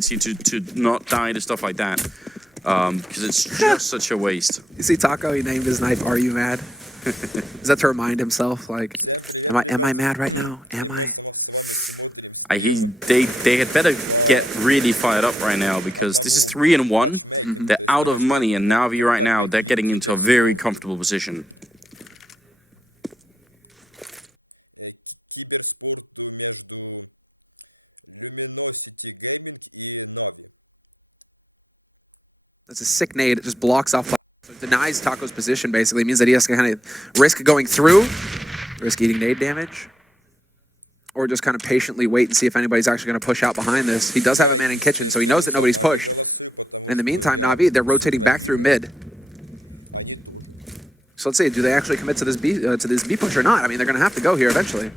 to not die to stuff like that, because it's just such a waste. You see Taco, he named his knife, "Are you mad?" Is that to remind himself, like, am I mad right now? Am I? They had better get really fired up right now, because this is 3-1. They're out of money, and NAVI right now, they're getting into a very comfortable position. That's a sick nade. It just blocks off. So it denies Taco's position, basically. It means that he has to kind of risk going through, risk eating nade damage, or just kind of patiently wait and see if anybody's actually going to push out behind this. He does have a man in kitchen, so he knows that nobody's pushed. And in the meantime, NAVI, they're rotating back through mid. So let's see, do they actually commit to this B push or not? I mean, they're going to have to go here eventually.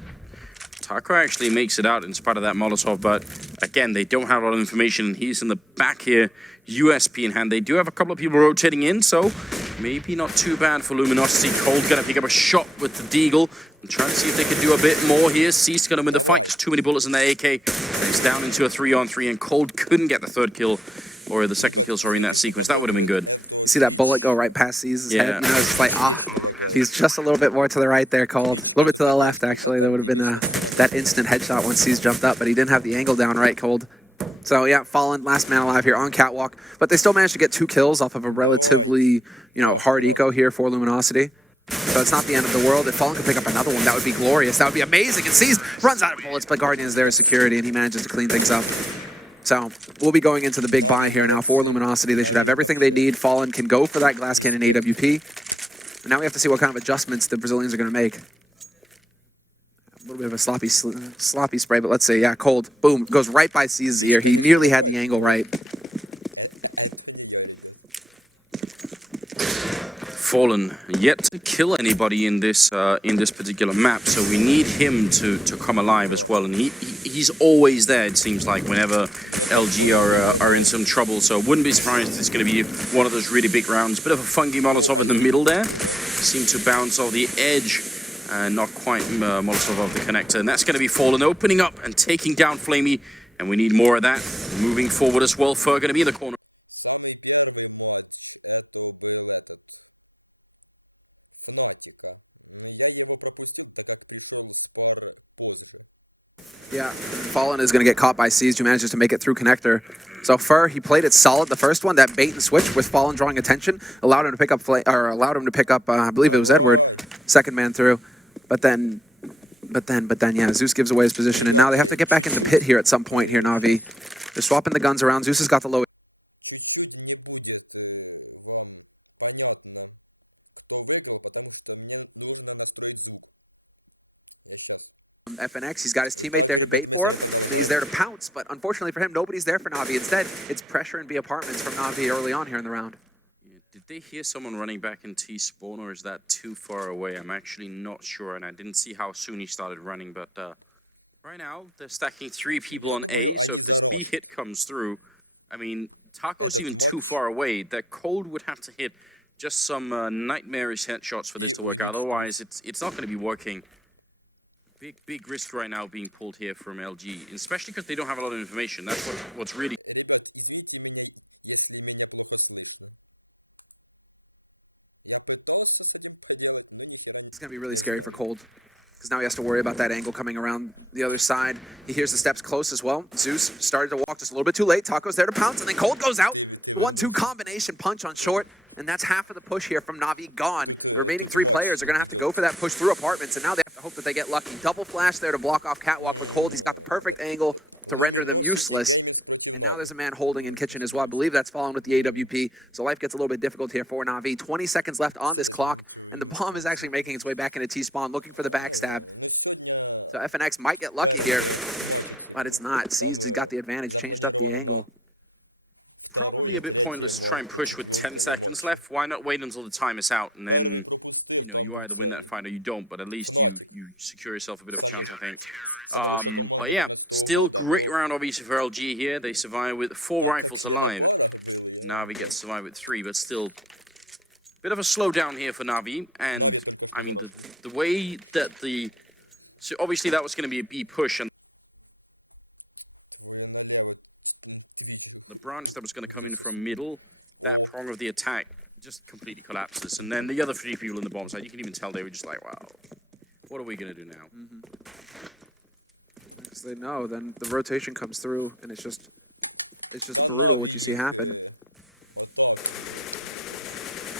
Taco actually makes it out in spite of that Molotov, but again, they don't have a lot of information. He's in the back here, USP in hand. They do have a couple of people rotating in, so maybe not too bad for Luminosity. Cold gonna pick up a shot with the Deagle and try to see if they can do a bit more here. C's gonna win the fight, just too many bullets in their AK. It's down into a 3-on-3, and Cold couldn't get the third kill, or the second kill, sorry, in that sequence. That would have been good. You see that bullet go right past C's head? You know, it's like, he's just a little bit more to the right there, Cold. A little bit to the left, actually. That would have been that instant headshot once C's jumped up, but he didn't have the angle down right, Cold. So yeah, Fallen, last man alive here on Catwalk, but they still managed to get 2 kills off of a relatively, hard eco here for Luminosity. So it's not the end of the world. If Fallen could pick up another one, that would be glorious. That would be amazing. And C's runs out of bullets, but Guardian is there as security, and he manages to clean things up. So we'll be going into the big buy here now for Luminosity. They should have everything they need. Fallen can go for that glass cannon AWP. And now we have to see what kind of adjustments the Brazilians are going to make. A little bit of a sloppy spray, but let's see. Yeah, Cold. Boom. Goes right by C's ear. He nearly had the angle right. Fallen yet to kill anybody in this particular map, so we need him to come alive as well. And he's always there, it seems like, whenever LG are in some trouble. So I wouldn't be surprised if it's going to be one of those really big rounds. Bit of a funky Molotov in the middle there. Seemed to bounce off the edge. Not quite Molotov of the connector. And that's going to be Fallen opening up and taking down Flamey. And we need more of that. Moving forward as well. Fur going to be in the corner. Yeah, Fallen is going to get caught by C's, who manages to make it through connector. So Fur, he played it solid the first one. That bait and switch with Fallen drawing attention allowed him to pick up, I believe it was Edward, second man through. But then, yeah, Zeus gives away his position, and now they have to get back in the pit here at some point here, NAVI. They're swapping the guns around. Zeus has got the low. FNX, he's got his teammate there to bait for him, and he's there to pounce, but unfortunately for him, nobody's there for NAVI. Instead, it's pressure in B apartments from NAVI early on here in the round. Did they hear someone running back in T-spawn, or is that too far away? I'm actually not sure, and I didn't see how soon he started running, but right now, they're stacking 3 people on A, so if this B hit comes through, I mean, Taco's even too far away. That Cold would have to hit just some nightmarish headshots for this to work out. Otherwise, it's not going to be working. Big risk right now being pulled here from LG, especially because they don't have a lot of information. That's what's really... It's going to be really scary for Cold, because now he has to worry about that angle coming around the other side. He hears the steps close as well. Zeus started to walk just a little bit too late. Taco's there to pounce, and then Cold goes out. 1-2 combination punch on short, and that's half of the push here from NAVI gone. The remaining 3 players are going to have to go for that push through apartments, and now they have to hope that they get lucky. Double flash there to block off Catwalk, but Cold, he's got the perfect angle to render them useless. And now there's a man holding in kitchen as well. I believe that's following with the AWP, so life gets a little bit difficult here for NAVI. 20 seconds left on this clock, and the bomb is actually making its way back into T-spawn, looking for the backstab. So FNX might get lucky here, but it's not. C's got the advantage, changed up the angle. Probably a bit pointless to try and push with 10 seconds left. Why not wait until the time is out, and then, you either win that fight or you don't, but at least you secure yourself a bit of a chance, I think. But yeah, still great round obviously for LG here. They survive with 4 rifles alive. NAVI gets to survive with 3, but still bit of a slowdown here for NAVI. And I mean, the way that so obviously that was going to be a B push, and The branch that was going to come in from middle, that prong of the attack just completely collapses. And then the other 3 people in the bomb side, you can even tell they were just like, wow, what are we going to do now? Because they know, then the rotation comes through, and it's just brutal what you see happen.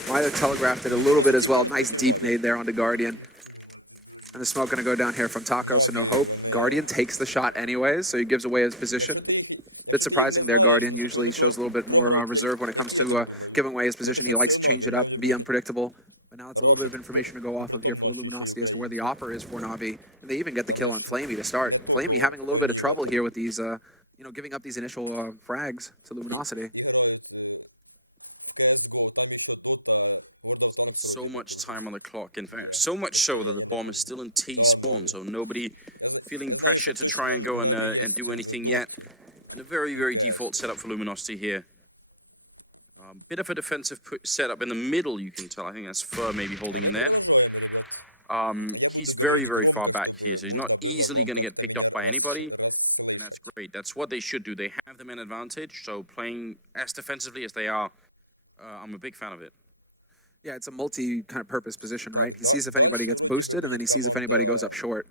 Might have telegraphed it a little bit as well. Nice deep nade there onto Guardian. And the smoke going to go down here from Taco, so no hope. Guardian takes the shot anyways, so he gives away his position. Bit surprising there, Guardian. Usually shows a little bit more reserve when it comes to giving away his position. He likes to change it up, be unpredictable. But now it's a little bit of information to go off of here for Luminosity as to where the offer is for Navi. And they even get the kill on Flamey to start. Flamey having a little bit of trouble here with these, giving up these initial frags to Luminosity. Still so much time on the clock. In fact, so much so that the bomb is still in T spawn, so nobody feeling pressure to try and go and do anything yet. And a very, very default setup for Luminosity here. Bit of a defensive setup in the middle, you can tell. I think that's Fur maybe holding in there. He's very, very far back here, so he's not easily going to get picked off by anybody. And that's great. That's what they should do. They have the man advantage, so playing as defensively as they are, I'm a big fan of it. Yeah, it's a multi kind of purpose position, right? He sees if anybody gets boosted, and then he sees if anybody goes up short.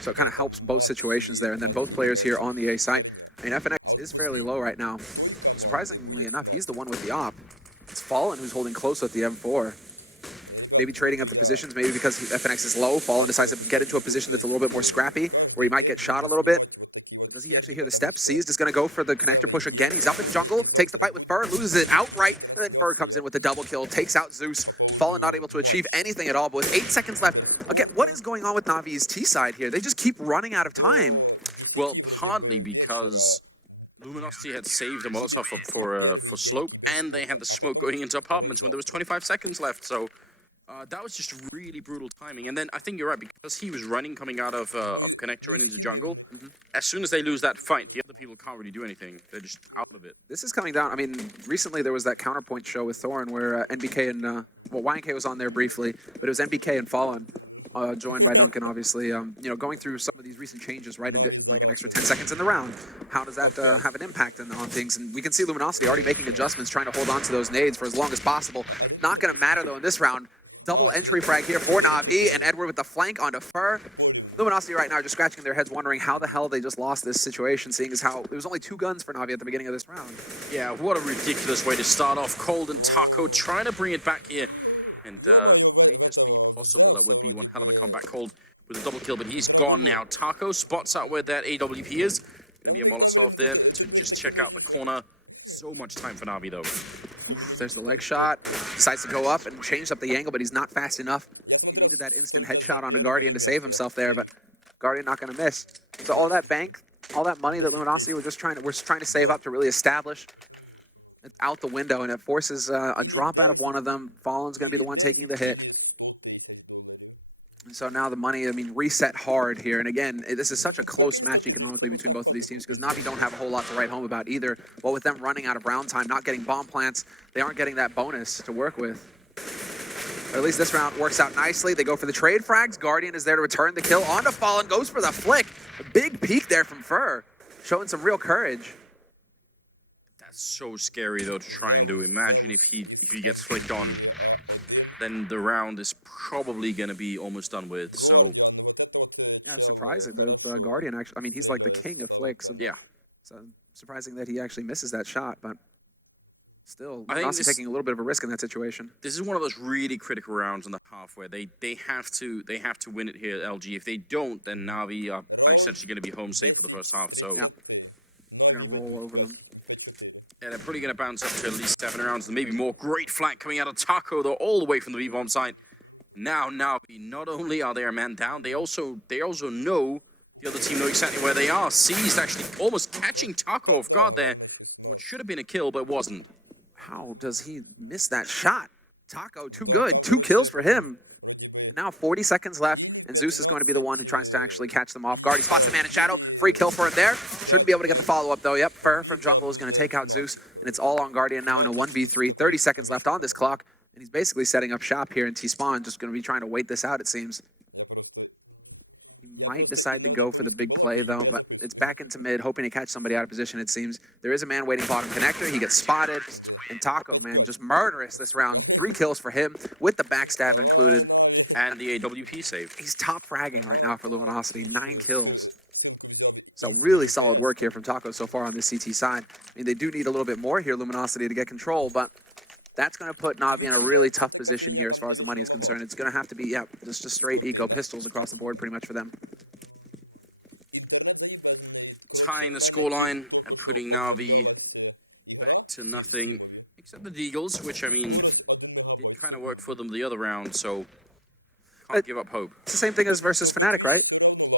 So it kind of helps both situations there. And then both players here on the A site. I mean, FNX is fairly low right now. Surprisingly enough, he's the one with the op. It's Fallen who's holding close with the M4. Maybe trading up the positions, maybe because FNX is low. Fallen decides to get into a position that's a little bit more scrappy, where he might get shot a little bit. But does he actually hear the steps? Seized is going to go for the connector push again. He's up in the jungle, takes the fight with Fur, loses it outright, and then Fur comes in with the double kill, takes out Zeus. Fallen not able to achieve anything at all, but with 8 seconds left. Again, what is going on with Navi's T side here? They just keep running out of time. Well, partly because Luminosity had saved a Molotov for Slope, and they had the smoke going into apartments when there was 25 seconds left, so that was just really brutal timing. And then I think you're right, because he was running coming out of Connector and into jungle, as soon as they lose that fight, the other people can't really do anything. They're just out of it. This is coming down. I mean, recently there was that Counterpoint show with Thorn where NBK and, YNK was on there briefly, but it was NBK and Fallen. Joined by Duncan, obviously, going through some of these recent changes, right? Like an extra 10 seconds in the round. How does that have an impact on things? And we can see Luminosity already making adjustments, trying to hold on to those nades for as long as possible. Not going to matter, though, in this round. Double entry frag here for Navi, and Edward with the flank onto Fur. Luminosity right now just scratching their heads, wondering how the hell they just lost this situation, seeing as how it was only 2 guns for Navi at the beginning of this round. Yeah, what a ridiculous way to start off. Cold and Taco trying to bring it back here. And may just be possible. That would be one hell of a comeback. Cold with a double kill, but he's gone now. Taco spots out where that AWP is. Going to be a Molotov there to just check out the corner. So much time for Navi, though. Oof, there's the leg shot. Decides to go up and change up the angle, but he's not fast enough. He needed that instant headshot onto Guardian to save himself there, but Guardian not going to miss. So all that bank, all that money that Luminosity were just trying to save up to really establish, it's out the window, and it forces a drop out of one of them. Fallen's going to be the one taking the hit. And so now the money, reset hard here. And again, this is such a close match economically between both of these teams because Navi don't have a whole lot to write home about either. But with them running out of round time, not getting bomb plants, they aren't getting that bonus to work with. But at least this round works out nicely. They go for the trade frags. Guardian is there to return the kill onto Fallen, goes for the flick. A big peek there from Fur, showing some real courage. That's so scary, though, to try and do. Imagine if he gets flicked on, then the round is probably going to be almost done with. So, yeah, surprising. The Guardian actually, he's like the king of flicks. Yeah. So surprising that he actually misses that shot, but still, I think also taking a little bit of a risk in that situation. This is one of those really critical rounds in the half where they have to win it here, LG. If they don't, then Navi are essentially going to be home safe for the first half. So, yeah, they're going to roll over them. And they're probably going to bounce up to at least 7 rounds and maybe more. Great flank coming out of Taco, though, all the way from the B-bomb side. Now, Navi, not only are they a man down, they also know, the other team know exactly where they are. Seized actually almost catching Taco off guard there. What should have been a kill, but wasn't. How does he miss that shot? Taco, too good. 2 kills for him. And now 40 seconds left, and Zeus is going to be the one who tries to actually catch them off guard. He spots the man in shadow. Free kill for him there. Shouldn't be able to get the follow-up, though. Yep, Fur from jungle is going to take out Zeus, and it's all on Guardian now in a 1v3. 30 seconds left on this clock, and he's basically setting up shop here in T-Spawn, just going to be trying to wait this out, it seems. He might decide to go for the big play, though, but it's back into mid, hoping to catch somebody out of position, it seems. There is a man waiting bottom connector. He gets spotted. And Toko, man, just murderous this round. 3 kills for him, with the backstab included. And the AWP save. He's top fragging right now for Luminosity, 9 kills. So really solid work here from Toko so far on this CT side. I mean, they do need a little bit more here, Luminosity, to get control, but that's going to put NAVI in a really tough position here as far as the money is concerned. It's going to have to be, yeah, just straight eco pistols across the board pretty much for them. Tying the scoreline and putting NAVI back to nothing, except the Deagles, which, I mean, did kind of work for them the other round, so can't give up hope. It's the same thing as versus Fnatic, right?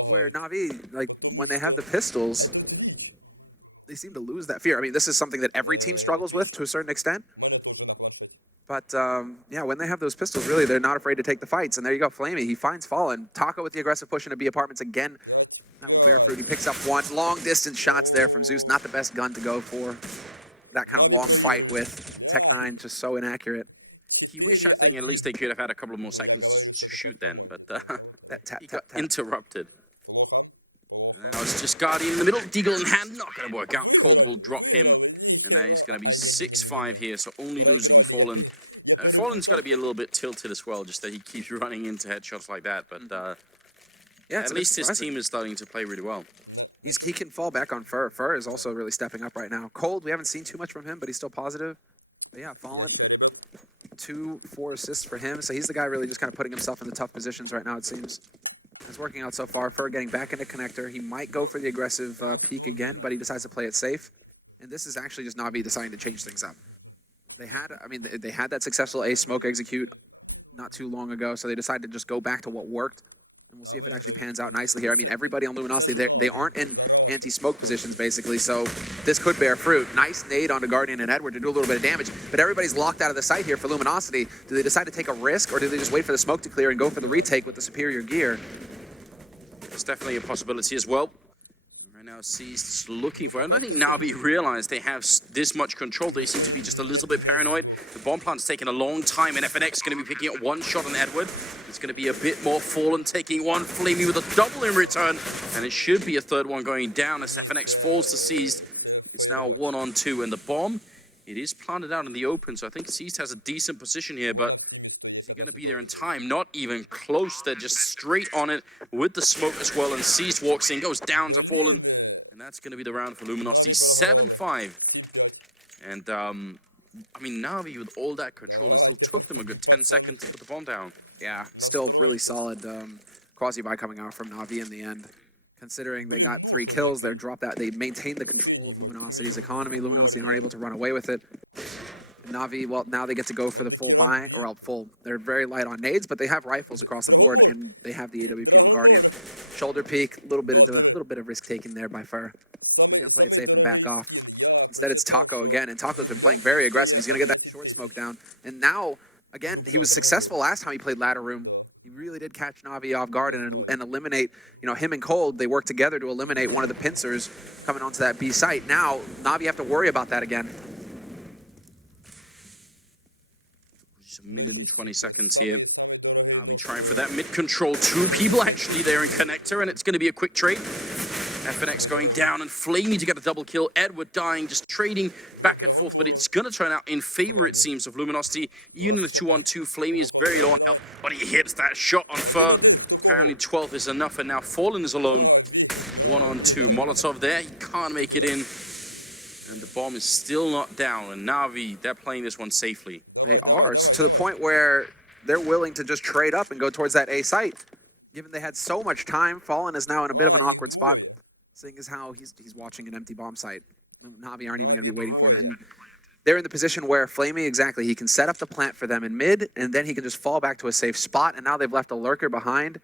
Where NAVI, like, when they have the pistols, they seem to lose that fear. I mean, this is something that every team struggles with to a certain extent. But, yeah, when they have those pistols, really, they're not afraid to take the fights. And there you go, Flamey. He finds Fallen. Toko with the aggressive push into B apartments again. That will bear fruit. He picks up one. Long-distance shots there from Zeus. Not the best gun to go for. That kind of long fight with Tech9, just so inaccurate. He wish, I think, at least they could have had a couple of more seconds to shoot then, but that tap, he got tap. interrupted. Now it's just Guardian in the middle. Deagle in hand, not going to work out. Cold will drop him, and now he's going to be 6-5 here, so only losing Fallen. Fallen's got to be a little bit tilted as well, just that he keeps running into headshots like that, but yeah, at least his team is starting to play really well. He can fall back on Fur. Fur is also really stepping up right now. Cold, we haven't seen too much from him, but he's still positive. But yeah, Fallen, 4 assists for him, so he's the guy really just kind of putting himself in the tough positions right now, it seems. It's working out so far. Fur getting back into connector. He might go for the aggressive peek again, but he decides to play it safe. And this is actually just NAVI deciding to change things up. They had that successful A smoke execute not too long ago, so they decided to just go back to what worked. And we'll see if it actually pans out nicely here. I mean, everybody on Luminosity, they aren't in anti-smoke positions, basically, so this could bear fruit. Nice nade onto Guardian and Edward to do a little bit of damage, but everybody's locked out of the site here for Luminosity. Do they decide to take a risk, or do they just wait for the smoke to clear and go for the retake with the superior gear? It's definitely a possibility as well. Right now, C's looking for it. And I think NAVI realize they have this much control. They seem to be just a little bit paranoid. The bomb plant's taking a long time, and FNX is going to be picking up one shot on Edward. It's going to be a bit more Fallen, taking one. Flamey with a double in return. And it should be a third one going down as FNX falls to Seized. It's now a 1-on-2, and the bomb, it is planted out in the open. So I think Seized has a decent position here, but is he going to be there in time? Not even close. They're just straight on it with the smoke as well. And Seized walks in, goes down to Fallen. And that's going to be the round for Luminosity. 7-5. And, I mean, NAVI with all that control, it still took them a good 10 seconds to put the bomb down. Yeah, still really solid quasi-buy coming out from NAVI in the end. Considering they got 3 kills, they dropped that. They maintained the control of Luminosity's economy. Luminosity aren't able to run away with it. NAVI, well, now they get to go for the full buy, or full. They're very light on nades, but they have rifles across the board, and they have the AWP on Guardian. Shoulder peek, a little bit of risk taking there by Fur. He's gonna play it safe and back off. Instead, it's Toko again, and Taco's been playing very aggressive. He's gonna get that short smoke down, and now again, he was successful last time he played ladder room. He really did catch NAVI off guard and eliminate, you know, him and Cold. They worked together to eliminate one of the pincers coming onto that B site. Now NAVI have to worry about that again. Just a minute and 20 seconds here. NAVI trying for that mid control. 2 people actually there in connector, and it's going to be a quick trade. FNX going down, and Flamey to get a double kill. Edward dying, just trading back and forth, but it's going to turn out in favor, it seems, of Luminosity. Even in the 2-on-2, Flamey is very low on health, but he hits that shot on Fur. Apparently 12 is enough, and now Fallen is alone. 1-on-2. Molotov there, he can't make it in. And the bomb is still not down, and NAVI, they're playing this one safely. They are, to the point where they're willing to just trade up and go towards that A site. Given they had so much time, Fallen is now in a bit of an awkward spot, seeing as how he's watching an empty bomb site. NAVI aren't even going to be waiting for him. And they're in the position where Flamey, exactly, he can set up the plant for them in mid, and then he can just fall back to a safe spot, and now they've left a lurker behind.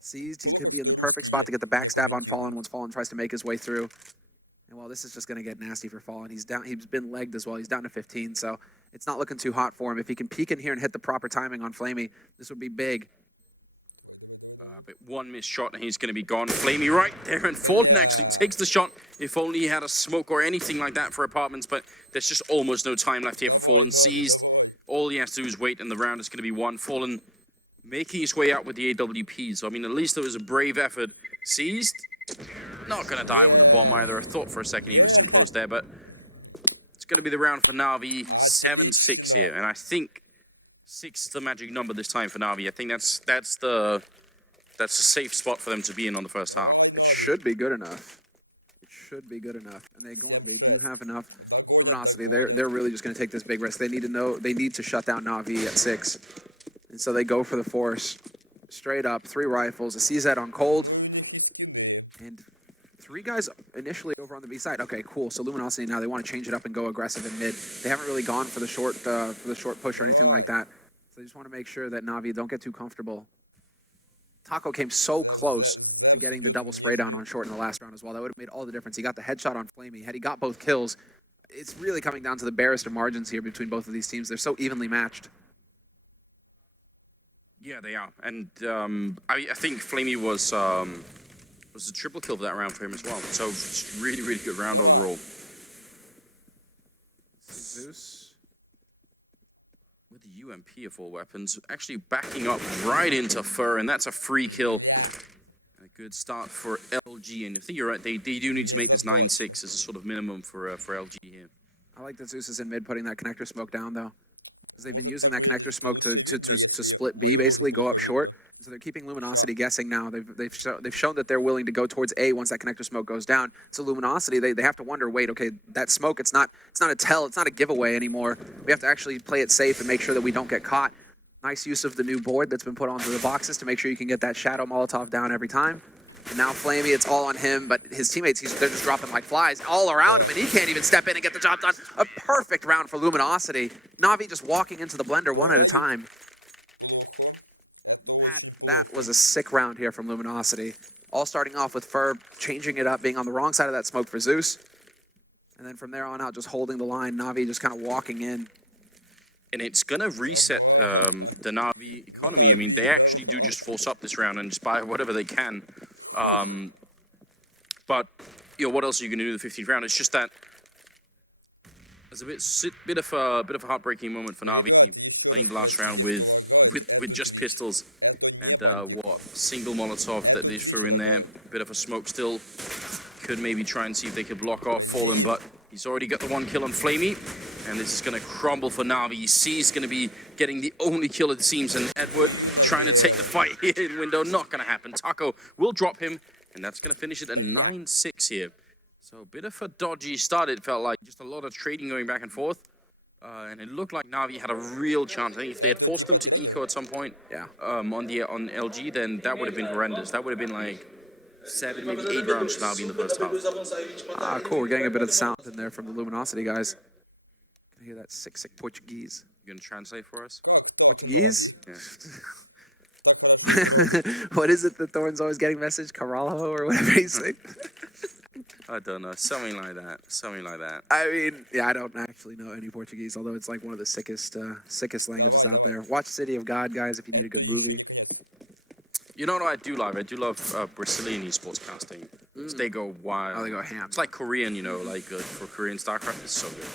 Seized, he's going to be in the perfect spot to get the backstab on Fallen once Fallen tries to make his way through. And well, this is just going to get nasty for Fallen. He's down. He's been legged as well. He's down to 15, so it's not looking too hot for him. If he can peek in here and hit the proper timing on Flamey, this would be big. But one missed shot and he's going to be gone. Flamey right there, and Fallen actually takes the shot. If only he had a smoke or anything like that for apartments, but there's just almost no time left here for Fallen. Seized. All he has to do is wait, and the round is going to be won. Fallen making his way out with the AWP. So, I mean, at least there was a brave effort. Seized. Not going to die with a bomb either. I thought for a second he was too close there, but it's going to be the round for NAVI. 7-6 here. And I think 6 is the magic number this time for NAVI. I think that's a safe spot for them to be in on the first half. It should be good enough. It should be good enough. And they do have enough luminosity. They're really just going to take this big risk. They need to shut down NAVI at 6. And so they go for the force. Straight up, 3 rifles, a CZ on cold. And 3 guys initially over on the B side. Okay, cool. So Luminosity now, they want to change it up and go aggressive in mid. They haven't really gone for the short push or anything like that. So they just want to make sure that NAVI don't get too comfortable. Toco came so close to getting the double spray down on short in the last round as well. That would have made all the difference. He got the headshot on Flamey. Had he got both kills, it's really coming down to the barest of margins here between both of these teams. They're so evenly matched. Yeah, they are. And I think Flamey was a triple kill for that round for him as well. So really, really good round overall. Zeus with the UMP of all weapons, actually backing up right into Fur, and that's a free kill. A good start for LG, and I think you're right, they do need to make this 9-6 as a sort of minimum for LG here. I like that Zeus is in mid putting that connector smoke down though, because they've been using that connector smoke to split B, basically go up short. So they're keeping Luminosity guessing now. They've shown that they're willing to go towards A once that connector smoke goes down. So Luminosity, they have to wonder, wait, okay, that smoke, it's not a tell, it's not a giveaway anymore. We have to actually play it safe and make sure that we don't get caught. Nice use of the new board that's been put onto the boxes to make sure you can get that Shadow Molotov down every time. And now Flamey, it's all on him, but his teammates, they're just dropping like flies all around him, and he can't even step in and get the job done. A perfect round for Luminosity. NAVI just walking into the blender one at a time. That was a sick round here from Luminosity. All starting off with Fur changing it up, being on the wrong side of that smoke for Zeus. And then from there on out, just holding the line. NAVI just kind of walking in. And it's going to reset the NAVI economy. I mean, they actually do just force up this round and just buy whatever they can. But, you know, what else are you going to do in the 15th round? It's just that there's a bit of a heartbreaking moment for NAVI playing the last round with just pistols. And single Molotov that they threw in there. Bit of a smoke still. Could maybe try and see if they could block off Fallen, but he's already got the 1 kill on Flamey. And this is going to crumble for NAVI. You see he's going to be getting the only kill it seems, and Edward trying to take the fight here in window. Not going to happen. Toco will drop him, and that's going to finish it at 9-6 here. So a bit of a dodgy start, it felt like. Just a lot of trading going back and forth. And it looked like NAVI had a real chance. I think if they had forced them to eco at some point on LG, then that would have been horrendous. That would have been like 7, maybe 8 rounds for NAVI in the first half. Ah, cool. We're getting a bit of sound in there from the Luminosity guys. Can hear that sick Portuguese. You gonna translate for us? Portuguese? Yeah. What is it that Thorn's always getting message? Caralho or whatever he's saying? I don't know. Something like that. Something like that. I mean, yeah, I don't actually know any Portuguese, although it's like one of the sickest languages out there. Watch City of God, guys, if you need a good movie. You know what I do love? I do love Brazilian esports casting. They go wild. Oh, they go ham. It's like Korean, you know, like for Korean StarCraft. It's so good.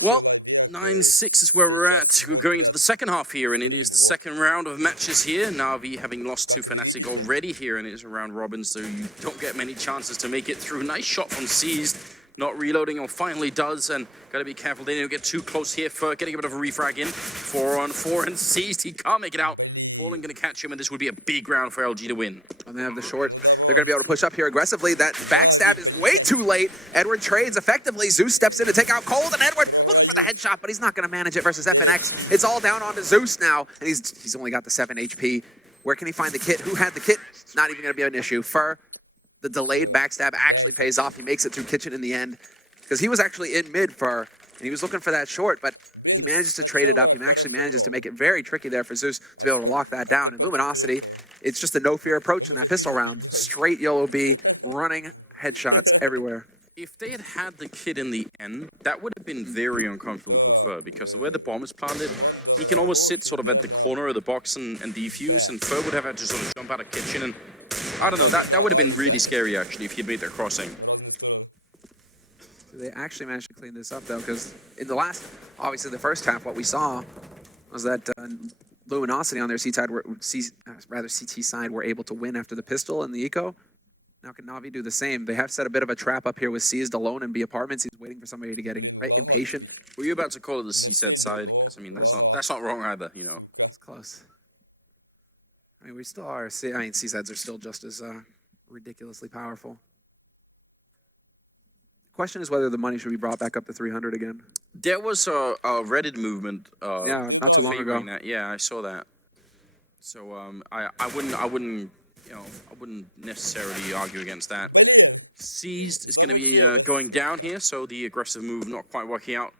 Well, 9-6 is where we're at. We're going into the second half here, and it is the second round of matches here. NAVI having lost to Fnatic already here, and it is a round robin, so you don't get many chances to make it through. Nice shot from Seized, not reloading, or finally does, and gotta be careful. They don't get too close here for getting a bit of a refrag in. 4-on-4, and Seized, he can't make it out. Fallen gonna catch him, and this would be a big round for LG to win. And they have the short. They're gonna be able to push up here aggressively. That backstab is way too late. Edward trades effectively. Zeus steps in to take out Cold, and Edward looking for the headshot, but he's not gonna manage it versus FNX. It's all down onto Zeus now, and he's only got the 7 HP. Where can he find the kit? Who had the kit? Not even gonna be an issue. Fur, the delayed backstab actually pays off. He makes it through Kitchen in the end, because he was actually in mid, Fur, and he was looking for that short, but he manages to trade it up. He actually manages to make it very tricky there for Zeus to be able to lock that down. And Luminosity, it's just a no-fear approach in that pistol round. Straight yellow B, running headshots everywhere. If they had the kid in the end, that would have been very uncomfortable for Fur, because the way the bomb is planted, he can almost sit sort of at the corner of the box and defuse, and Fur would have had to sort of jump out of Kitchen, and I don't know, that would have been really scary actually if he had made that crossing. They actually managed to clean this up though, because in the last, obviously the first half, what we saw was that Luminosity on their CT side were able to win after the pistol and the eco. Now can Navi do the same? They have set a bit of a trap up here with Seized alone in B apartments. He's waiting for somebody to get impatient. Were you about to call it the CZ side? Because I mean that's not wrong either, you know. It's close. I mean we still are. I mean CZs are still just as ridiculously powerful. Question is whether the money should be brought back up to 300 again. There was a Reddit movement. Yeah, not too long ago. That. Yeah, I saw that. So I wouldn't necessarily argue against that. Seized is going to be going down here, so the aggressive move not quite working out.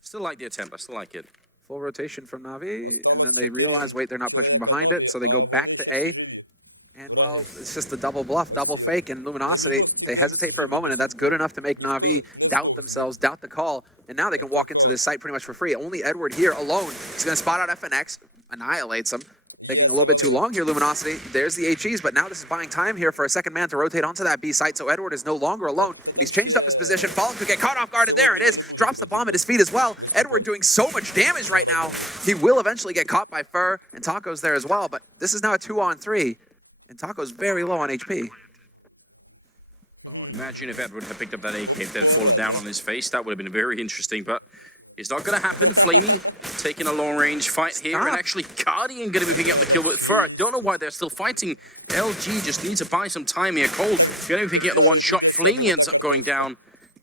Still like the attempt. I still like it. Full rotation from Navi, and then they realize, wait, they're not pushing behind it, so they go back to A. And, well, it's just a double bluff, double fake, and Luminosity, they hesitate for a moment, and that's good enough to make Navi doubt themselves, doubt the call, and now they can walk into this site pretty much for free. Only Edward here alone is going to spot out FNX, annihilates him. Taking a little bit too long here, Luminosity. There's the HEs, but now this is buying time here for a second man to rotate onto that B site, so Edward is no longer alone, and he's changed up his position. Fallen could get caught off guard, and there it is. Drops the bomb at his feet as well. Edward doing so much damage right now. He will eventually get caught by Fur, and Taco's there as well, but this is now a 2-on-3, and Taco's very low on HP. Oh, imagine if Edward had picked up that AK, if they'd fallen down on his face. That would have been very interesting, but it's not going to happen. Flamey taking a long-range fight here, and actually Guardian going to be picking up the kill with Fur. I don't know why they're still fighting. LG just needs to buy some time here. Cold going to be picking up the one shot. Flamey ends up going down,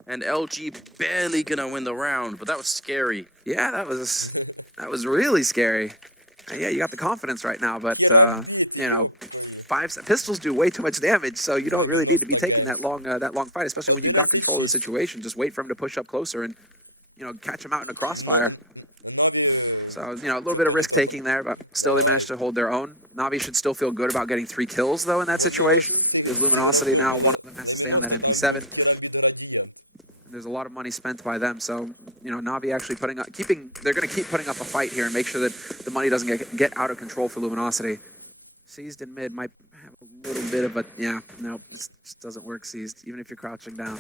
and LG barely going to win the round, but that was scary. Yeah, that was really scary. Yeah, you got the confidence right now, but, you know, pistols do way too much damage, so you don't really need to be taking that long fight, especially when you've got control of the situation. Just wait for him to push up closer and, you know, catch him out in a crossfire. So, you know, a little bit of risk-taking there, but still they managed to hold their own. Navi should still feel good about getting 3 kills, though, in that situation. With Luminosity now, one of them has to stay on that MP7. There's a lot of money spent by them, so, you know, Navi actually they're going to keep putting up a fight here and make sure that the money doesn't get out of control for Luminosity. Seized in mid might have a little bit of a, yeah, no, this just doesn't work, Seized, even if you're crouching down.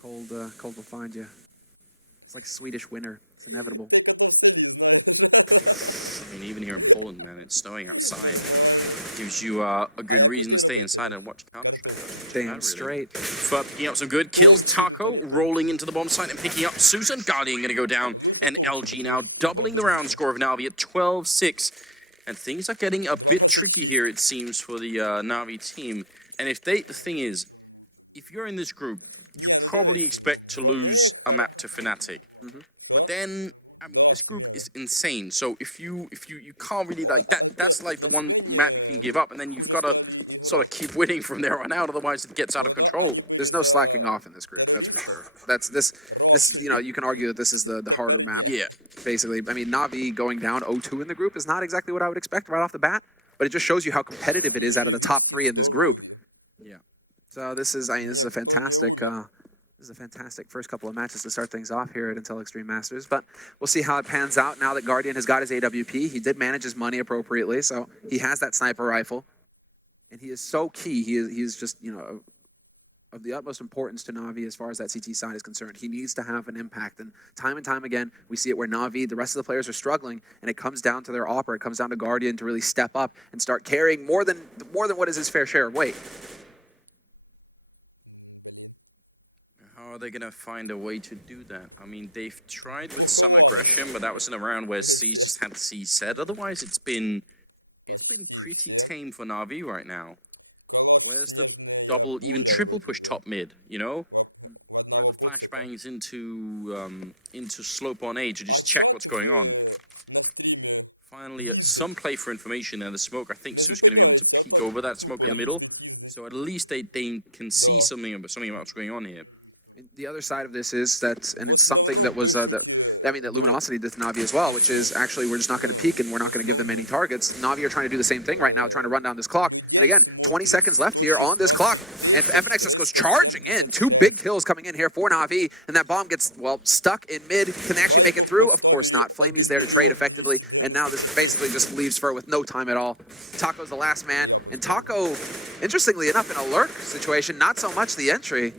Cold will find you. It's like Swedish winter. It's inevitable. I mean, even here in Poland, man, it's snowing outside. Gives you a good reason to stay inside and watch Counter-Strike. Damn straight. Fur picking up some good kills. Taco rolling into the bomb site and picking up Susan. Guardian going to go down. And LG now doubling the round score of Navi at 12-6. And things are getting a bit tricky here, it seems, for the Navi team. And the thing is, if you're in this group, you probably expect to lose a map to Fnatic. But then, I mean, this group is insane. So if you can't really, like, that's like the one map you can give up, and then you've got to sort of keep winning from there on out, otherwise it gets out of control. There's no slacking off in this group, that's for sure. This you know, you can argue that this is the harder map. Yeah. Basically, I mean, Navi going down 0-2 in the group is not exactly what I would expect right off the bat, but it just shows you how competitive it is out of the top 3 in this group. Yeah. So this is a fantastic first couple of matches to start things off here at Intel Extreme Masters. But we'll see how it pans out now that Guardian has got his AWP. He did manage his money appropriately, so he has that sniper rifle, and he is so key. He is just, you know, of the utmost importance to Navi as far as that CT side is concerned. He needs to have an impact, and time again, we see it where Navi, the rest of the players are struggling, and it comes down to their AWPer. It comes down to Guardian to really step up and start carrying more than what is his fair share of weight. How are they going to find a way to do that? I mean, they've tried with some aggression, but that was in a round where Siege just had C set. Otherwise, it's been pretty tame for Navi right now. Where's the double, even triple push top mid, you know? Where are the flashbangs into slope on A to just check what's going on? Finally, some play for information there. The smoke, I think Sue's going to be able to peek over that smoke in the middle. So at least they can see something about what's going on here. The other side of this is that, and it's something that was, that Luminosity did to Navi as well, which is actually we're just not going to peek and we're not going to give them any targets. Navi are trying to do the same thing right now, trying to run down this clock. And again, 20 seconds left here on this clock. And FNX just goes charging in. 2 big kills coming in here for Navi. And that bomb gets, well, stuck in mid. Can they actually make it through? Of course not. Flamey's there to trade effectively. And now this basically just leaves Fur with no time at all. Taco's the last man. And Taco, interestingly enough, in a lurk situation, not so much the entry.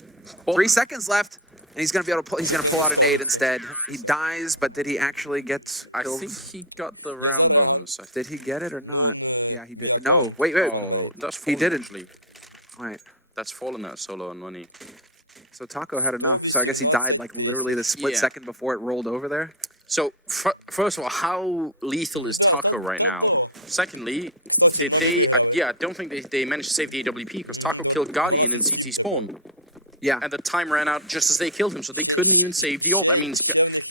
3 seconds left. And he's gonna be able to he's gonna pull out a nade instead. He dies, but did he actually get killed? I think he got the round bonus. Did he get it or not? Yeah, he did. No, wait. Oh, that's Fallen, he didn't. actually. Right. That's Fallen that solo on money. So Toco had enough. So I guess he died like literally the split second before it rolled over there. So, first of all, how lethal is Taco right now? Secondly, did they... yeah, I don't think they managed to save the AWP because Taco killed Guardian in CT spawn. Yeah. And the time ran out just as they killed him, so they couldn't even save the ult. That means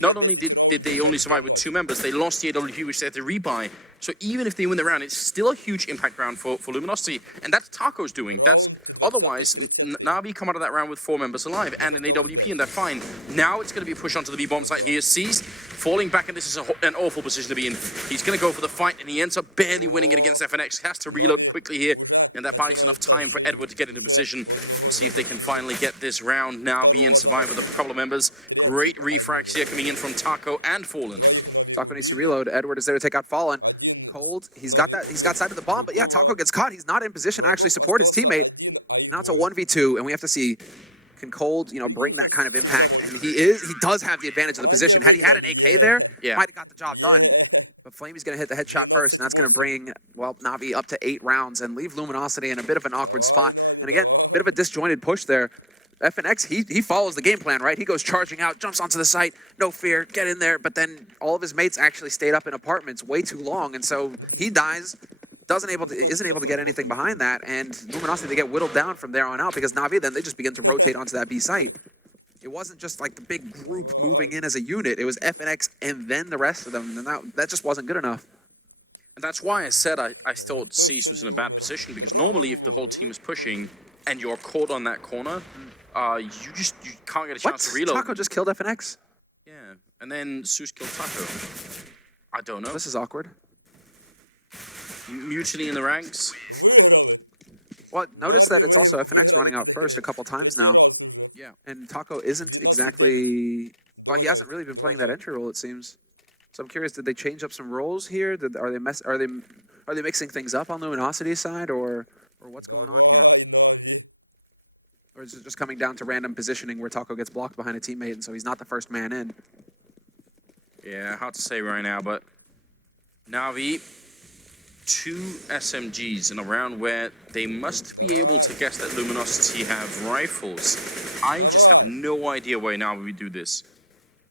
not only did they only survive with 2 members, they lost the AWP, which they had to rebuy. So even if they win the round, it's still a huge impact round for Luminosity. And that's Taco's doing. That's otherwise, NAVI come out of that round with 4 members alive and an AWP, and they're fine. Now it's going to be a push onto the B-bomb site. He is seized, falling back, and this is an awful position to be in. He's going to go for the fight, and he ends up barely winning it against FNX. He has to reload quickly here. And that buys enough time for Edward to get into position. We'll see if they can finally get this round now. Be and survive with a couple of members. Great refrags here coming in from Taco and Fallen. Taco needs to reload. Edward is there to take out Fallen. Cold. He's got side of the bomb, but yeah, Taco gets caught. He's not in position to actually support his teammate. Now it's a 1v2, and we have to see, can Cold, bring that kind of impact? And he does have the advantage of the position. Had he had an AK there, might have got the job done. But Flamey's going to hit the headshot first, and that's going to bring, well, NAVI up to 8 rounds and leave Luminosity in a bit of an awkward spot. And again, a bit of a disjointed push there. FNX, he follows the game plan, right? He goes charging out, jumps onto the site, no fear, get in there. But then all of his mates actually stayed up in apartments way too long, and so he dies, isn't able to get anything behind that. And Luminosity, they get whittled down from there on out because NAVI, then they just begin to rotate onto that B site. It wasn't just like the big group moving in as a unit. It was FNX and then the rest of them, and that just wasn't good enough. And that's why I said I thought Cease was in a bad position, because normally if the whole team is pushing and you're caught on that corner, you can't get a chance to reload. Taco just killed FNX? Yeah, and then Zeus killed Taco. I don't know. This is awkward. Mutiny in the ranks. Well, notice that it's also FNX running out first a couple times now. Yeah. And Taco isn't exactly... Well, he hasn't really been playing that entry role, it seems. So I'm curious, did they change up some roles here? Are they mixing things up on Luminosity's side, or what's going on here? Or is it just coming down to random positioning where Taco gets blocked behind a teammate, and so he's not the first man in? Yeah, hard to say right now, but NAVI, 2 SMGs in a round where they must be able to guess that Luminosity have rifles. I just have no idea why NAVI do this.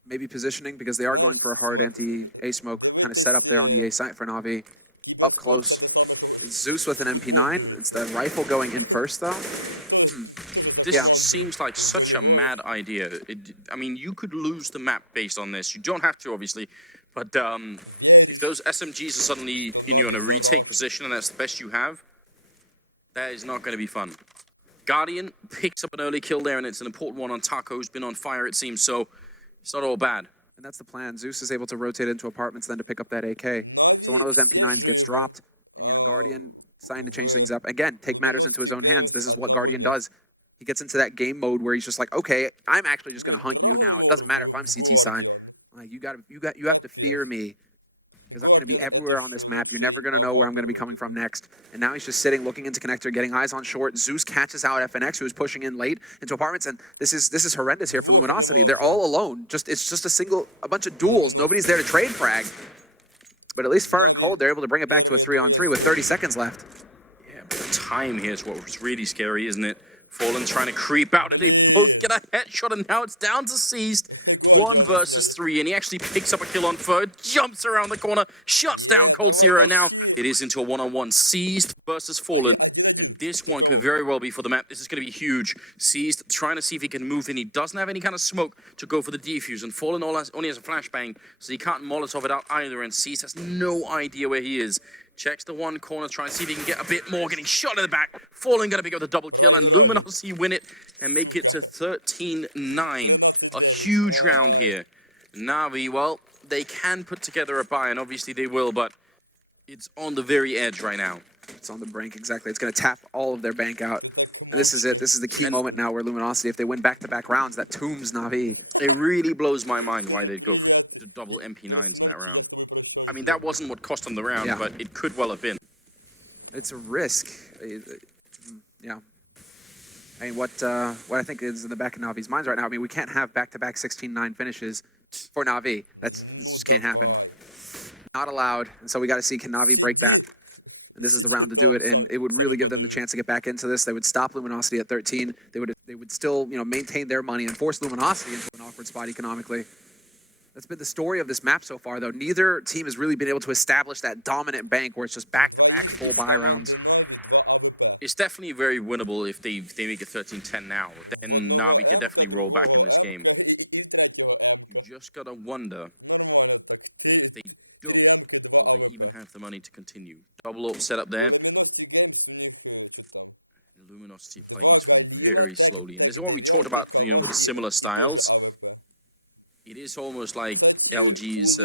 Maybe positioning, because they are going for a hard anti-A smoke kind of set up there on the A site for NAVI. Up close. It's Zeus with an MP9. It's the rifle going in first, though. This just seems like such a mad idea. I mean, you could lose the map based on this. You don't have to, obviously, but if those SMGs are suddenly in a retake position and that's the best you have, that is not going to be fun. Guardian picks up an early kill there, and it's an important one on Taco, who's been on fire, it seems, so it's not all bad. And that's the plan. Zeus is able to rotate into apartments then to pick up that AK. So one of those MP9s gets dropped, and Guardian starting to change things up. Again, take matters into his own hands. This is what Guardian does. He gets into that game mode where he's just like, okay, I'm actually just going to hunt you now. It doesn't matter if I'm CT side. Like, you have to fear me, because I'm going to be everywhere on this map. You're never going to know where I'm going to be coming from next. And now he's just sitting, looking into connector, getting eyes on short. Zeus catches out FNX, who is pushing in late into apartments, and this is horrendous here for Luminosity. They're all alone. It's just a bunch of duels. Nobody's there to trade frag. But at least Fur and Cold, they're able to bring it back to a 3-on-3 with 30 seconds left. Yeah, but the time here is what was really scary, isn't it? Fallen trying to creep out, and they both get a headshot, and now it's down to Seized. 1 versus 3, and he actually picks up a kill on Fur, jumps around the corner, shuts down Cold Zero, and now it is into a 1-on-1. Seized versus Fallen, and this one could very well be for the map. This is going to be huge. Seized trying to see if he can move in. He doesn't have any kind of smoke to go for the defuse, and Fallen only has a flashbang, so he can't Molotov it out either, and Seized has no idea where he is. Checks the one corner, trying to see if he can get a bit more, getting shot in the back. Fallen going to pick up the double kill, and Luminosity win it and make it to 13-9. A huge round here. NAVI, well, they can put together a buy, and obviously they will, but it's on the very edge right now. It's on the brink, exactly. It's going to tap all of their bank out. And this is it. This is the key moment now where Luminosity, if they win back-to-back rounds, that tombs NAVI. It really blows my mind why they'd go for the double MP9s in that round. I mean, that wasn't what cost them the round, but it could well have been. It's a risk. Yeah. I mean, what I think is in the back of Navi's minds right now, I mean, we can't have back-to-back 16-9 finishes for Navi. This just can't happen. Not allowed. And so we got to see, can Navi break that? And this is the round to do it, and it would really give them the chance to get back into this. They would stop Luminosity at 13. They would still, maintain their money and force Luminosity into an awkward spot economically. That's been the story of this map so far, though. Neither team has really been able to establish that dominant bank where it's just back-to-back full buy rounds. It's definitely very winnable if they make it 13-10 now. Then Navi could definitely roll back in this game. You just gotta wonder if they don't, will they even have the money to continue? Double up setup there. Luminosity playing this one very slowly. And this is what we talked about, with the similar styles. It is almost like LG's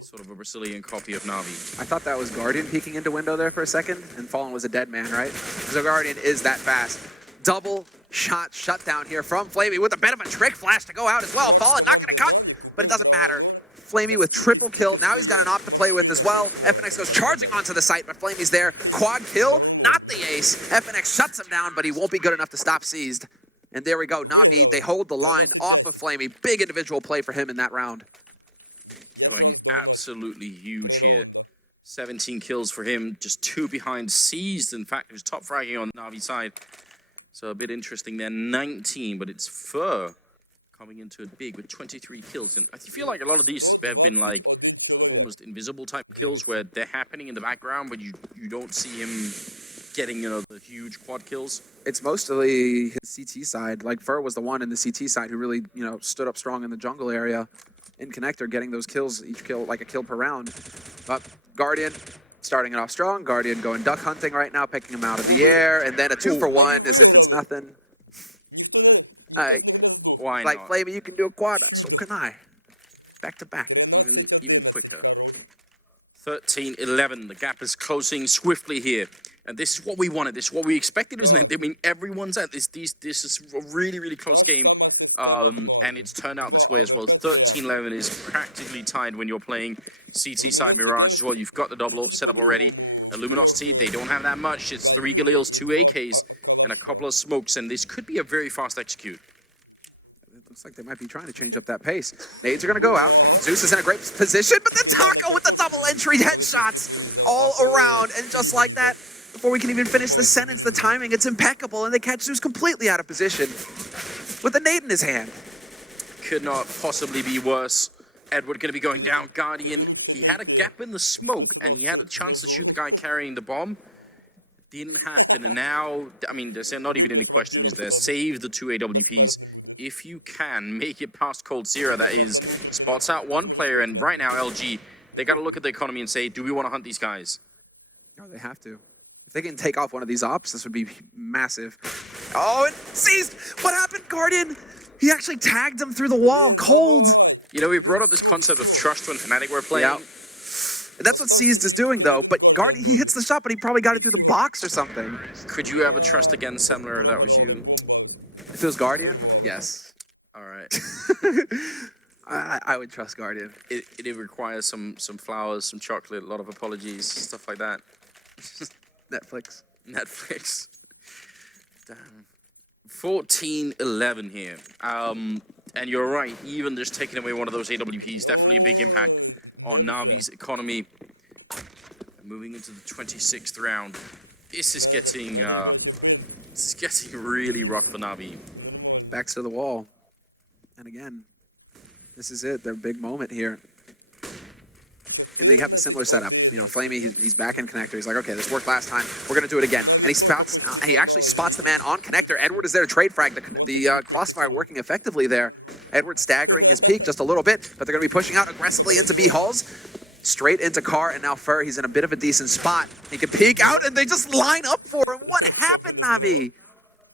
sort of a Brazilian copy of Navi. I thought that was Guardian peeking into window there for a second, and Fallen was a dead man, right? So Guardian is that fast. Double shot shutdown here from Flamey with a bit of a trick flash to go out as well. Fallen not going to cut, but it doesn't matter. Flamey with triple kill. Now he's got an op to play with as well. FNX goes charging onto the site, but Flamey's there. Quad kill, not the ace. FNX shuts him down, but he won't be good enough to stop Seized. And there we go. Navi, they hold the line off of Flamey. Big individual play for him in that round. Going absolutely huge here. 17 kills for him, just 2 behind Seized, in fact, who's top fragging on Navi's side. So a bit interesting there. 19, but it's Fur coming into it big with 23 kills. And I feel like a lot of these have been like sort of almost invisible type of kills where they're happening in the background, but you don't see him getting, the huge quad kills. It's mostly his CT side. Like, Fur was the one in the CT side who really, stood up strong in the jungle area. In Connector, getting those kills, each kill, like a kill per round. But Guardian starting it off strong. Guardian going duck hunting right now, picking him out of the air. And then a 2-for-1 as if it's nothing. All right. Why like, not? Flavor, you can do a quad, so can I. Back to back. Even quicker. 13-11. The gap is closing swiftly here. And this is what we wanted. This is what we expected, isn't it? I mean, everyone's at this. This is a really, really close game. And it's turned out this way as well. 13-11 is practically tied when you're playing CT side Mirage as well. You've got the double up set up already. Luminosity, they don't have that much. It's 3 Galils, 2 AKs, and a couple of smokes. And this could be a very fast execute. It looks like they might be trying to change up that pace. Nades are going to go out. Zeus is in a great position, but the Taco with the double entry headshots all around. And just like that, before we can even finish the sentence, the timing, it's impeccable. And they catch Zeus completely out of position with a nade in his hand. Could not possibly be worse. Edward going to be going down. Guardian, he had a gap in the smoke, and he had a chance to shoot the guy carrying the bomb. Didn't happen, and now, I mean, there's not even any question, is there? Save the 2 AWPs. If you can, make it past Cold Zero, that is, spots out one player, and right now, LG, they got to look at the economy and say, do we want to hunt these guys? No, they have to. If they can take off one of these ops, this would be massive. Oh, and Seized! What happened, Guardian? He actually tagged him through the wall, cold. We brought up this concept of trust when Fnatic were playing. Yeah. That's what Seized is doing, though. But Guardian, he hits the shot, but he probably got it through the box or something. Could you ever trust again, Semler, if that was you? If it was Guardian? Yes. All right. I would trust Guardian. It requires some flowers, some chocolate, a lot of apologies, stuff like that. Netflix. Damn. 14-11 here. And you're right, even just taking away one of those AWPs, definitely a big impact on Navi's economy. Moving into the 26th round. This is getting really rough for Navi. Backs to the wall. And again, this is it, their big moment here. And they have a similar setup. Flamey, he's back in Connector. He's like, okay, this worked last time. We're going to do it again. And he actually spots the man on Connector. Edward is there to trade frag. The crossfire working effectively there. Edward staggering his peak just a little bit, but they're going to be pushing out aggressively into B Halls. Straight into Car, and now Fur, he's in a bit of a decent spot. He can peek out, and they just line up for him. What happened, Navi?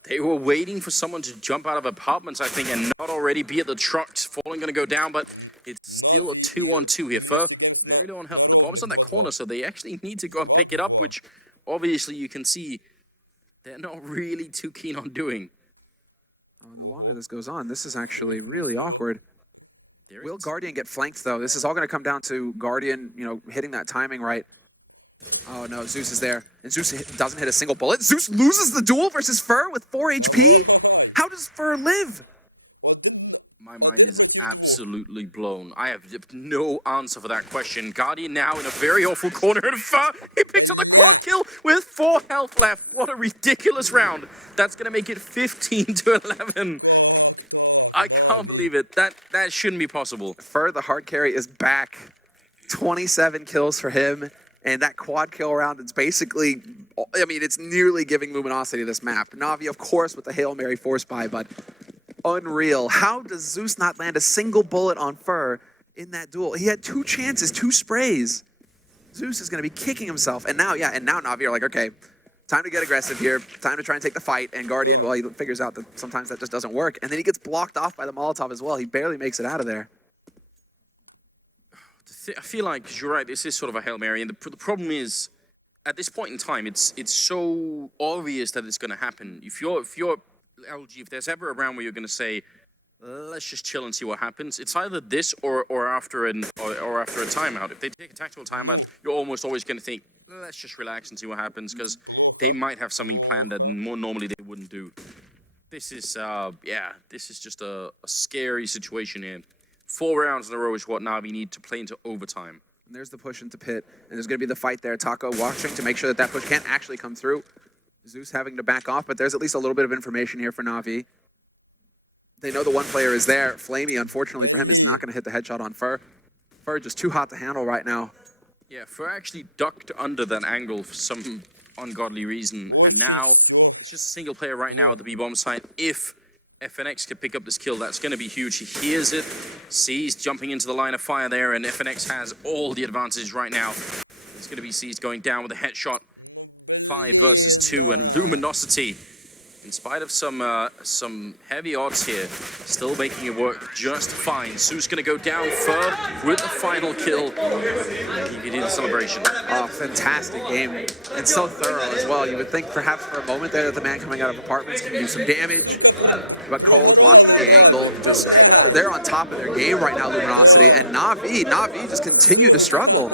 They were waiting for someone to jump out of apartments, I think, and not already be at the trucks. Falling going to go down, but it's still a 2-on-2 here. Fur, very low on health, but the bomb's on that corner, so they actually need to go and pick it up, which obviously you can see they're not really too keen on doing. Oh, and the longer this goes on, this is actually really awkward. Will Guardian get flanked, though? This is all going to come down to Guardian, hitting that timing right. Oh no, Zeus is there. And Zeus doesn't hit a single bullet. Zeus loses the duel versus Fur with 4 HP? How does Fur live? My mind is absolutely blown. I have no answer for that question. Guardian now in a very awful corner, and Fur, he picks up the quad kill with 4 health left. What a ridiculous round. That's going to make it 15-11. I can't believe it. That shouldn't be possible. Fur, the hard carry, is back. 27 kills for him. And that quad kill round, it's basically, I mean, it's nearly giving Luminosity this map. Navi, of course, with the Hail Mary force buy, but unreal. How does Zeus not land a single bullet on Fur in that duel? He had 2 chances, 2 sprays. Zeus is going to be kicking himself. And now, yeah, and now Navi are like, okay, time to get aggressive here. Time to try and take the fight. And Guardian, well, he figures out that sometimes that just doesn't work. And then he gets blocked off by the Molotov as well. He barely makes it out of there. I feel like, 'cause you're right, this is sort of a Hail Mary. And the problem is, at this point in time, it's so obvious that it's going to happen. If you're LG, if there's ever a round where you're going to say, let's just chill and see what happens, it's either this or after a timeout. If they take a tactical timeout, you're almost always going to think, let's just relax and see what happens, because they might have something planned that more normally they wouldn't do. This is, this is just a scary situation here. 4 rounds in a row is what Navi need to play into overtime. And there's the push into pit, and there's going to be the fight there. Toko watching to make sure that that push can't actually come through. Zeus having to back off, but there's at least a little bit of information here for Navi. They know the one player is there. Flamey, unfortunately for him, is not going to hit the headshot on Fur. Fur just too hot to handle right now. Yeah, Fur actually ducked under that angle for some ungodly reason, and now it's just a single player right now at the B-bomb site. If FNX can pick up this kill, that's going to be huge. He hears it, sees jumping into the line of fire there, and FNX has all the advantages right now. It's going to be Seized going down with a headshot. 5 versus 2, and Luminosity, in spite of some heavy odds here, still making it work just fine. Su's going to go down Fur with the final kill. He did the celebration. Oh, fantastic game. And so thorough as well. You would think perhaps for a moment there that the man coming out of apartments can do some damage. But Cold, watching the angle, just they're on top of their game right now, Luminosity. And Navi just continue to struggle.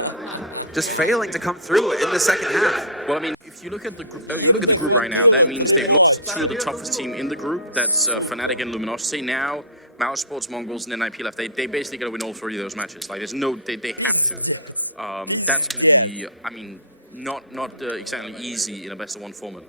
Just failing to come through in the second half. Well, I mean, if you look at the group right now, that means they've lost 2 of the toughest team in the group. That's Fnatic and Luminosity. Now, Mouse Sports, Mongols, and NIP left. They basically got to win all 3 of those matches. Like, there's no, they have to. That's going to be, I mean, not exactly easy in a best-of-1 format.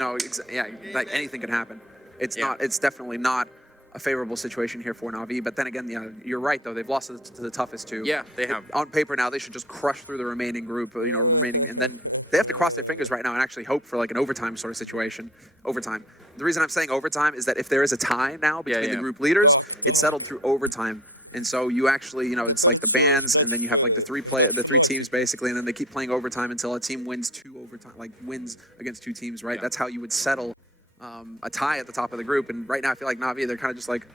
No, yeah, like anything can happen. It's not. It's definitely not a favorable situation here for Navi, but then again, yeah, you're right though. They've lost to the toughest 2. Yeah, they have. On paper now, they should just crush through the remaining group, and then they have to cross their fingers right now and actually hope for like an overtime sort of situation. Overtime. The reason I'm saying overtime is that if there is a tie now between the group leaders, it's settled through overtime. And so you actually, it's like the bands, and then you have like the 3 teams basically, and then they keep playing overtime until a team wins 2 overtime, like wins against 2 teams, right? Yeah. That's how you would settle a tie at the top of the group. And right now I feel like Navi, they're kind of just like,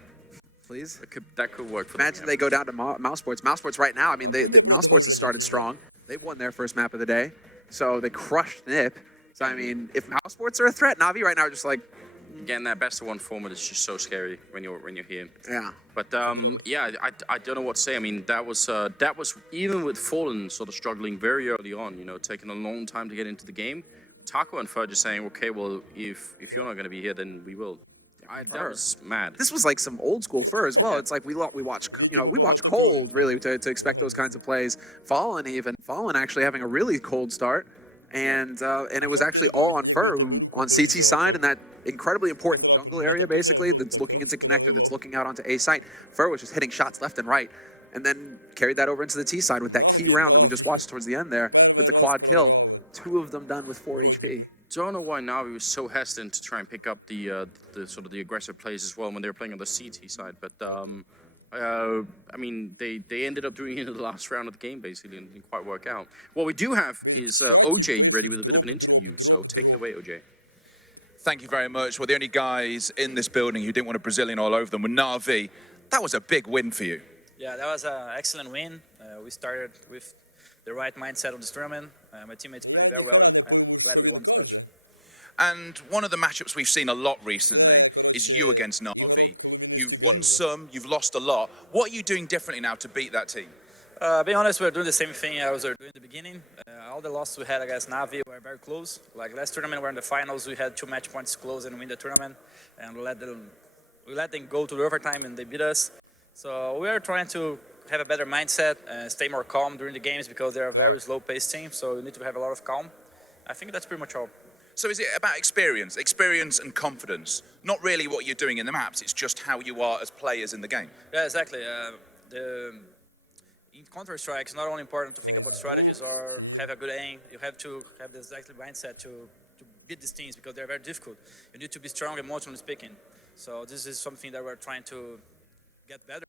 please. That could work for Imagine them. they go down to Mouse Sports. Mouse Sports right now, I mean, Mouse Sports has started strong. They've won their first map of the day. So they crushed NIP. So I mean, if Mouse Sports are a threat, Navi right now are just like, again, that best-of-1 format is just so scary when you're here. Yeah. But yeah, I don't know what to say. I mean, that was even with Fallen sort of struggling very early on. Taking a long time to get into the game. Taco and Fur just saying, okay, well, if you're not going to be here, then we will. That was mad. This was like some old school Fur as well. Yeah. It's like we watch Cold really to expect those kinds of plays. Fallen actually having a really cold start, and it was actually all on Fur, who on CT side in that incredibly important jungle area basically that's looking into connector, that's looking out onto A site. Fur was just hitting shots left and right, and then carried that over into the T side with that key round that we just watched towards the end there with the quad kill. 2 of them done with 4 HP. Don't know why Navi was so hesitant to try and pick up the sort of the aggressive plays as well when they were playing on the CT side. But I mean, they ended up doing it in the last round of the game basically, and didn't quite work out. What we do have is OJ ready with a bit of an interview. So take it away, OJ. Thank you very much. Well, the only guys in this building who didn't want a Brazilian all over them were Navi. That was a big win for you. Yeah, that was an excellent win. We started with the right mindset of this tournament. My teammates played very well. I'm glad we won this match. And one of the matchups we've seen a lot recently is you against Navi. You've won some, you've lost a lot. What are you doing differently now to beat that team? Being honest, we're doing the same thing I was doing in the beginning. All the losses we had against NAVI were very close. Like last tournament, we're in the finals. We had 2 match points close and win the tournament, and we let them go to the overtime and they beat us. So we are trying to have a better mindset and stay more calm during the games because they're a very slow-paced team. So you need to have a lot of calm. I think that's pretty much all. So is it about experience and confidence? Not really what you're doing in the maps, it's just how you are as players in the game. Yeah, exactly. In Counter-Strike, it's not only important to think about strategies or have a good aim. You have to have the exact mindset to beat these teams because they're very difficult. You need to be strong emotionally speaking. So this is something that we're trying to get better.